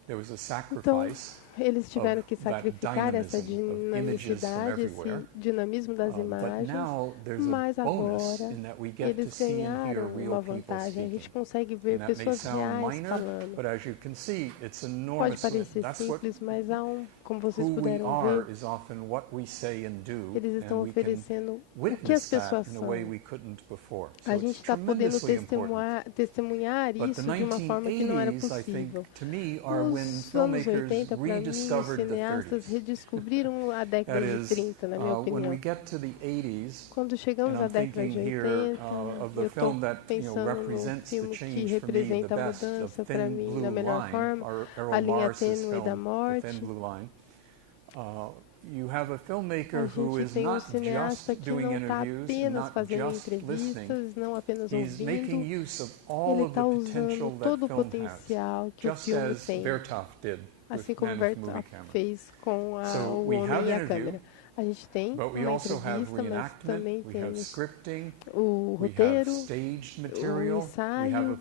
There was a Então, sacrifice eles tiveram que of that sacrificar essa dynamism of images from dinamicidade, esse everywhere. dinamismo das But imagens, now there's mas a bonus agora in that we get to eles see and hear ganharam real uma people vantagem. A speaking. gente consegue ver And that may pessoas sound reais minor, falando. but as you can see, it's Pode enormous. parecer That's what simples, mas como vocês who we puderam are ver, is often what we say and do, eles and estão we can oferecendo o que as witness that pessoas in a são. way we couldn't before. So A it's gente está podendo tremendously important. testemunhar But isso the de uma forma que não era 1980s, I think, possível. to me, are when Nos anos filmmakers 80, para mim, os rediscovered the cineastas 30s. redescobriram a That década de is, 30, na minha when we opinião. get to the 80s, Quando and chegamos à I'm década thinking de here 80, of the eu estou film that pensando no represents the filme que change for me the representa a best, of mudança para Thin mim Blue da melhor Line, forma, Errol a linha Morris's tênue da film, The morte. Thin Blue Line. you have a A filmmaker who gente is tem not cineasta just que doing não está interviews, apenas not fazendo just listening. entrevistas, não apenas He's making ouvindo, use of all ele of the está potential usando that todo o film has, potencial que o just filme as tem, Vertov did assim with como Man with Movie Vertov Camera. fez com So o we homem have e a interview, câmera. A gente tem but we uma also have entrevista, mas reenactment, também we have temos scripting, o we have roteiro, staged o material, we have ensaio, a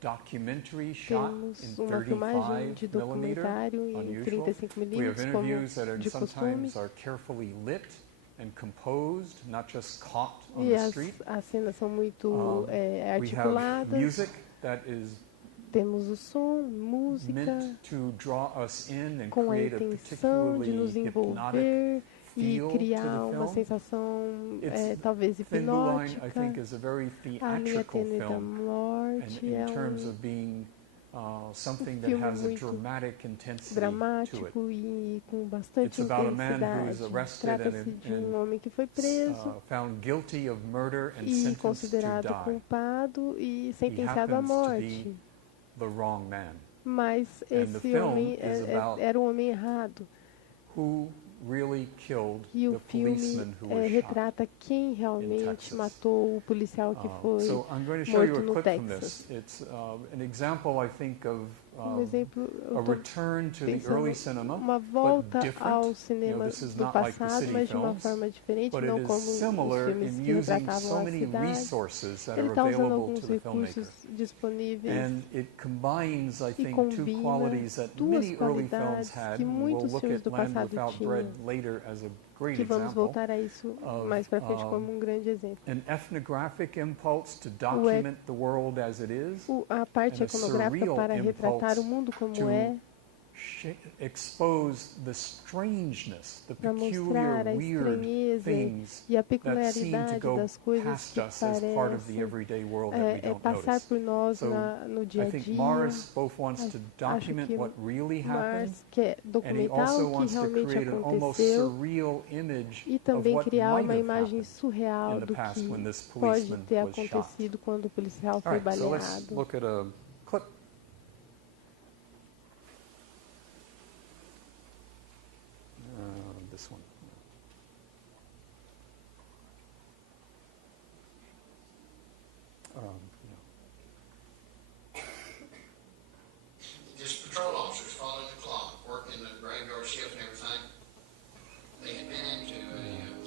documentary shot temos in uma filmagem 35 de millimeter, documentário em unusual. 35 We have milímetros, como interviews that are de costume, sometimes are carefully lit and composed, not just caught on e the as street. cenas são muito We have articuladas. music that is Temos o som, música, meant to draw us in and com a create a intenção de particularly nos hypnotic envolver e feel to criar the uma film. sensação It's talvez Thin Blue Line, I hipnótica. think, is a very A Linha theatrical Tênue da film, and Morte in é terms of being something that filme has a muito dramatic intensity to it. dramático e com bastante It's about a man who's intensidade. arrested Trata-se de um homem que foi preso found guilty of murder and e sentenced to considerado die. culpado e He sentenciado à happens to morte. be the wrong man. Mas And the esse film homem is about era o homem errado. Who really killed E o the filme policeman who was shot? retrata quem realmente Texas. matou o policial que foi So I'm going to show you a morto no clip from Texas. this. It's an example, I think, of Exemplo, a eu estou return to the pensando early cinema, uma but volta different. ao cinema this is do not like the passado, city mas de uma films, forma diferente, but não it como is os similar filmes in que using retratavam so a many cidade. resources that Ele are está usando available alguns to the filmmaker. recursos disponíveis And it combines, I e think, two combina qualities that duas many early films qualidades had. que And we'll muitos look filmes at do Land passado Without Bread tinham, later as a great que vamos example. voltar a isso of, mais para frente como um grande exemplo. An ethnographic impulse to document the world as it is, A parte and a iconográfica surreal para retratar o impulse mundo como to é, expose the strangeness, the para peculiar, mostrar a weird estranheza things e a that seem to peculiaridade go das coisas past que us as part of the parecem everyday world that we don't passar notice. por nós So, no dia I a think dia. Mars both wants to Acho document que what really happened, Mars quer and he documentar also o que wants to realmente create an almost aconteceu surreal image e of também what criar might uma have imagem happened surreal in the do past when que this pode policeman ter was shot. acontecido quando o policial All foi right, so let's baleado. look at a clip. This one. Just patrol officers following the clock, working the graveyard shift and everything. They had been into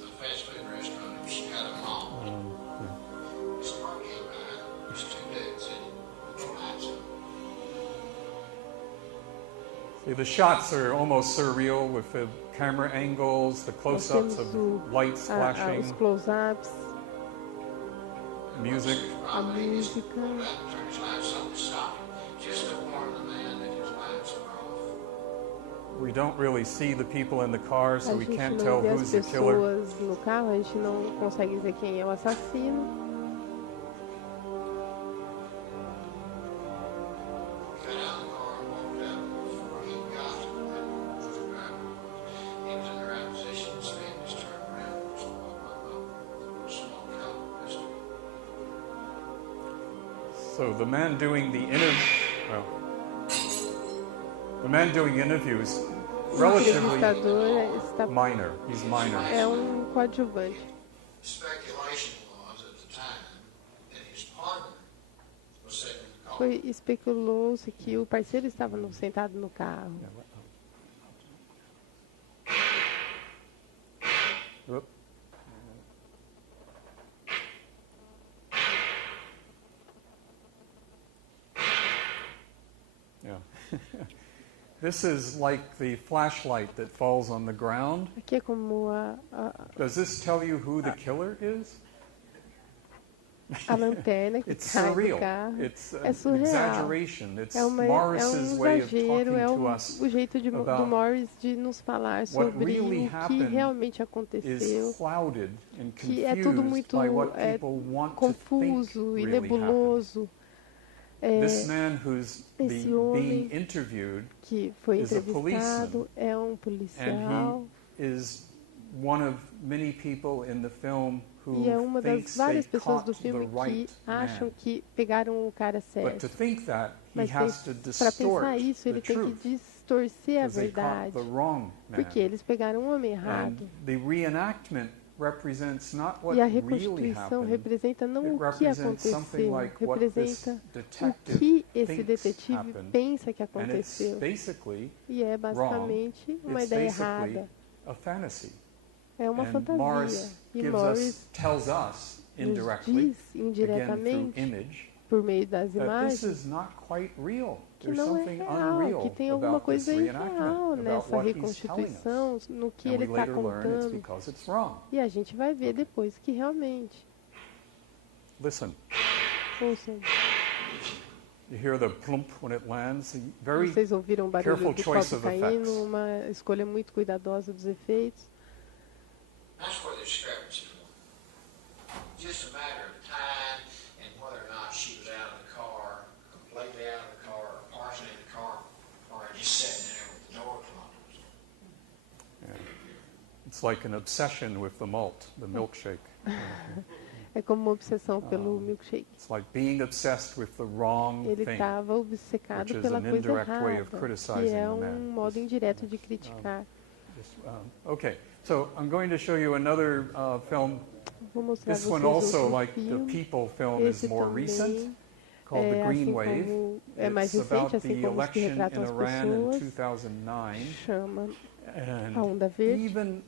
a fast food restaurant in Chicago Mall. This car came by, just two dudes sitting with their lights on. See, the shots are almost surreal with the camera angles, the Nós close-ups temos of lights os flashing, close-ups, music. a música. Turn his lights on to stop him, just to warn the man that his lights are off. We don't really see the people in the car, so A we gente can't não tell vê who's as the killer. pessoas no carro, a gente não consegue dizer quem é o assassino. Got out of the car and walked up. Before he got to where the driver was, he was in the right position, so he just turned around and just a small caliber pistol. So the man doing the interviews, O relatively entrevistador está, minor. He's minor. é coadjuvante. Speculation was at the time that his partner was sitting in the car. Especulou-se que o parceiro estava sentado no carro. Whoop. Yeah. This is like the flashlight that falls on the ground. Aqui é como Does this tell you who the killer is? a lanterna que It's cai do surreal. carro. It's É an surreal. exaggeration. It's É um Morris's way of exagero, talking é to us o jeito do about Morris de nos falar sobre really o que happened realmente aconteceu, is clouded and que é tudo confused muito by what people want to think confuso e really happened. nebuloso. This man who's esse being homem interviewed que foi is a entrevistado é um and policial he is one of many people in the film who e é uma das thinks they várias pessoas caught do the filme que right acham man. que pegaram o cara But to certo. think that, he Mas has to para distort pensar isso, the ele tem truth. que distorcer a verdade, porque eles pegaram um homem errado. E a reconstituição representa não o que aconteceu, representa o que esse detetive pensa que aconteceu. E é basicamente uma ideia errada. É uma fantasia. E Morris nos diz indiretamente, por meio das imagens, que não é real, que tem alguma coisa irreal nessa reconstituição, no que ele está contando. E a gente vai ver depois que realmente... Listen. Ouçam. You hear the plump when it lands? Vocês ouviram o barulho do copo caindo, uma escolha muito cuidadosa dos efeitos. That's where the discrepancy was. Just a matter of time and whether or not she was out of the car, completely out of the car, or partially in the car, or just sitting there with the door closed. Yeah. It's like an obsession with the malt, the milkshake. É como uma obsessão pelo milkshake. It's like being obsessed with the wrong Ele thing, estava obcecado pela coisa errada, que é um modo indireto de criticar. Okay, so I'm going to show you another film. Vou mostrar This vocês one also, outro like the filme. People film, is Esse more também recent, called The Green Wave. É mais It's about recente, assim the como os que election retratam in as Iran in pessoas. 2009. Chama And a Onda Verde. even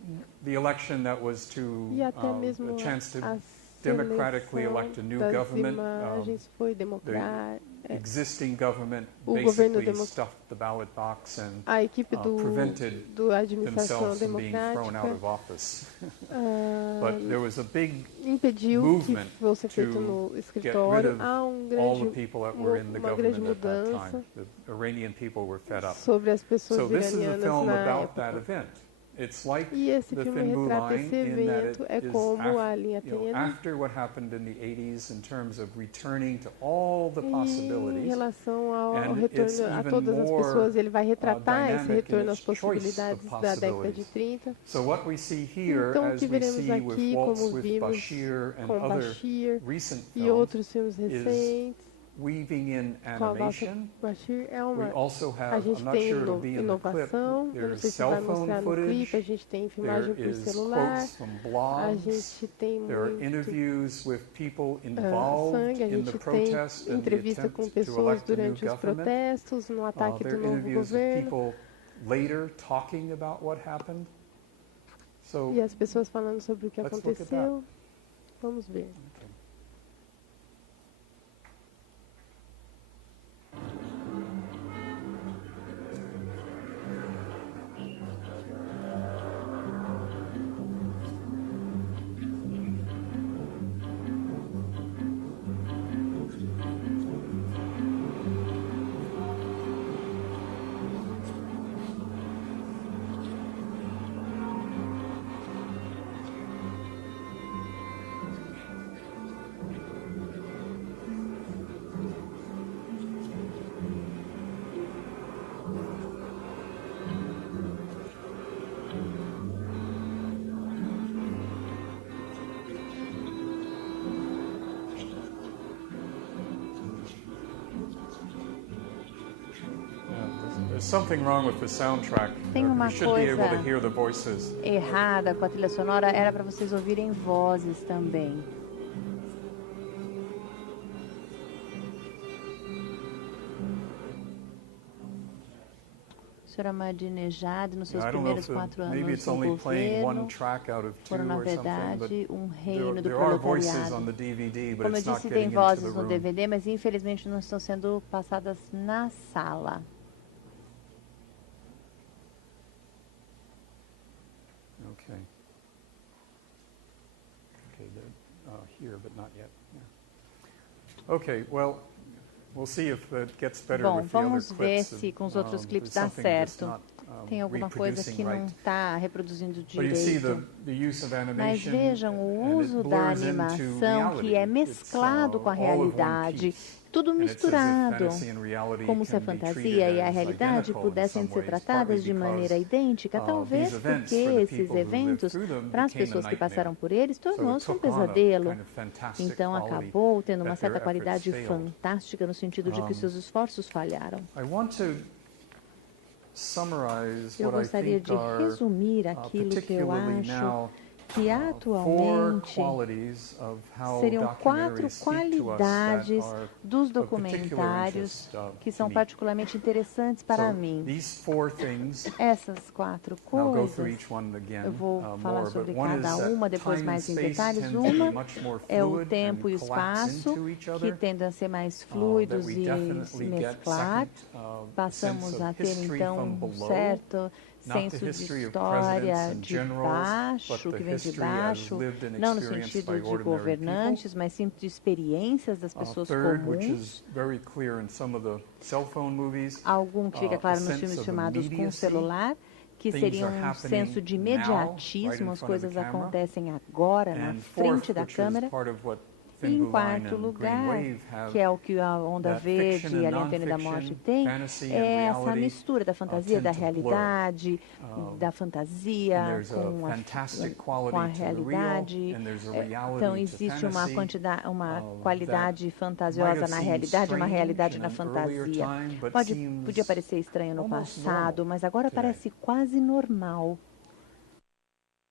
the election that was to E até mesmo a chance to a democratically elect a new das government. imagens foi democrática. Existing government O governo basically stuffed the ballot box and a equipe prevented do administração themselves from being thrown out of democrática office. But there was a big impediu que movement fosse feito to no get rid escritório. of Há all the people that were in the uma grande government at that mudança time. The Iranian people were fed up. sobre as pessoas So this is a iranianas film na about that época. event. It's like E esse the filme Thin Blue retrata Line esse in that evento, it é is como a linha tênue. after what happened in the 80s in terms of returning to all the Em possibilities. relação ao And it's retorno a even todas as more, pessoas, ele vai retratar esse dynamic in retorno às its choice possibilidades of da década de possibilities. 30. So what we see here, Então, o as que we veremos see with aqui, Waltz como with vimos Bashir and com other Bashir recent e films, outros filmes recentes, weaving in com a animation. Bashir, We also a have, gente I'm not tem sure it'll be in the clip, inovação, eu não there's sei se vai cell phone mostrar no footage, clipe, a gente tem filmagem there por is celular, quotes from a blogs, gente tem there are muito interviews with people involved sangue, a in the gente protest tem and the entrevista com attempt to pessoas elect a new durante os government. protestos, no ataque There do are novo interviews with governo, people later talking about what happened. So e as pessoas falando sobre o que let's look at aconteceu. Vamos ver. Tem uma coisa errada com a trilha sonora, era para vocês ouvirem vozes também. O Sr. Ahmadinejad, nos seus primeiros 4 anos no governo, foram, na verdade, um reino do proletariado. Como eu disse, tem vozes no DVD, mas infelizmente não estão sendo passadas na sala. Here, but not yet. Yeah. Okay, well, we'll see if it gets better Bom, with the other vamos ver clips. se com os outros clipes dá certo. Tem alguma coisa que não está reproduzindo direito. Mas vejam o uso da animação que é mesclado com a realidade. Tudo misturado, como se a fantasia e a realidade pudessem ser tratadas de maneira idêntica, talvez porque esses eventos, para as pessoas que passaram por eles, tornou-se um pesadelo. Então acabou tendo uma certa qualidade fantástica no sentido de que seus esforços falharam. summarize Eu what I gostaria think de are resumir aquilo que eu particularly acho now que four atualmente qualities of how seriam 4 documentaries speak to us that qualidades are dos of particular documentários interest que to são me. particularmente interessantes para So mim. these four things, Essas 4 and I'll go through coisas, each one again eu vou falar more, sobre but one cada is that uma, depois time and mais em space detalhes. tend to be Uma much more é o fluid tempo e o and collapse espaço, into each que other. tendem a ser mais That fluidos we e se definitely get mesclar. sense Passamos a ter, history então, from um below, certo not the senso de history of história presidents and de generals, baixo, but que the vem de history as baixo, lived and não no experienced sentido by de ordinary governantes, mas sim de experiências das people. pessoas Third, which comuns. is very clear in some of the cell phone movies, Algum que fica claro a nos sense filmes of filmados com immediacy. celular, que Things seria are um happening senso de now, imediatismo, right in as front of the coisas camera. acontecem agora, na And frente fourth, da which is câmera. part of what E Thin em Blue Line quarto and Green lugar, Wave have, que é o que a Onda that fiction Verde e a and Linha Tênue da Morte non-fiction, tem, fantasy é and essa reality, mistura da fantasia, da tend to blur. realidade, da And fantasia there's com a fantastic com a quality to the real, realidade. and there's a reality Então, to existe fantasy, uma that qualidade might fantasiosa have na seemed realidade, uma realidade strange na in an earlier fantasia. time, but Podia seems parecer estranho no almost passado, normal mas agora today. parece quase normal.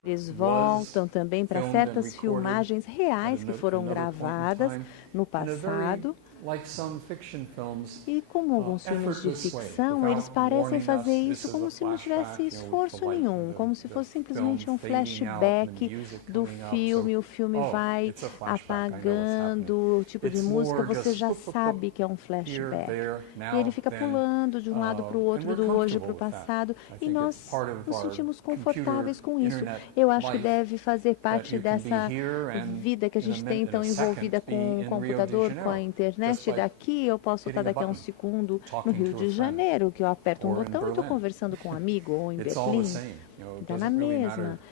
Eles Was voltam também para filmed and certas recorded filmagens reais que foram another point in gravadas time no in a very, passado. like some fiction films, E como alguns filmes de effortless way, ficção, eles without parecem warning fazer us, isso this como is a se não tivesse flashback, esforço the light nenhum, of como se the fosse simplesmente film um fading out and the flashback music do coming up, filme, so, o filme oh, vai it's a flashback, I know what's apagando, o tipo de It's música, more você just já boop, boop, sabe boop, que é um here, flashback. there, E ele now, fica then, pulando de um lado para o and outro, we're do hoje para comfortable o with that. passado, I e think nós it's part of nos our sentimos computer confortáveis com isso. internet Eu acho que life, deve fazer that parte you can be dessa here and vida que a gente tem tão envolvida com o computador, com a internet. Daqui eu posso estar daqui a um segundo no Rio de Janeiro, que eu aperto um botão e estou conversando com um amigo, ou em It's all the Berlim. same. Dá Doesn't na really mesma. matter